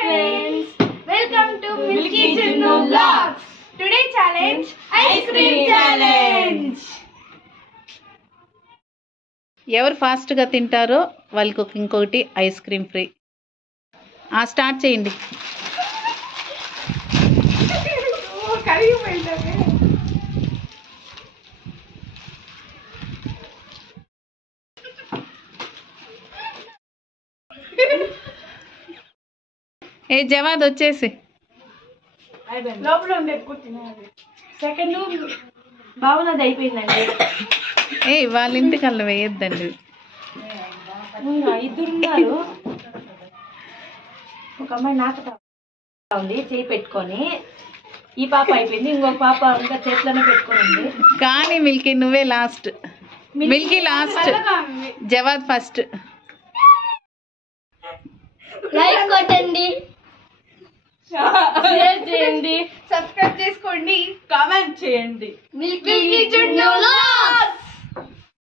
friends, welcome to Milky Junnu Vlogs. Today challenge ice cream challenge. ఎవరు fast గా తింటారో వాళ్ళకి ఇంకొకటి ఐస్ క్రీమ్ ఫ్రీ. స్టార్ట్ చేయండి. ఏ జవాద్ వచ్చేసి లోపల ఉండే కూర్చున్నది. సెకండ్ బాగున్నది అయిపోయిందండి. వాళ్ళ ఇంటికి అలా వేయొద్దండి. ఇద్దరున్నారు. ఒక అమ్మాయి నాకు ఉంది చేయి పెట్టుకొని, ఈ పాప అయిపోయింది, ఇంకొక పాప ఇంకా చేతిలోనే పెట్టుకొని ఉంది. కానీ మిల్కీ నువ్వే last. Milky last, Javad first. Like కొట్టండి, షేర్ చేయండి, సబ్స్క్రైబ్ చేసుకోండి, కామెంట్ చేయండి. మిల్కీ జున్ను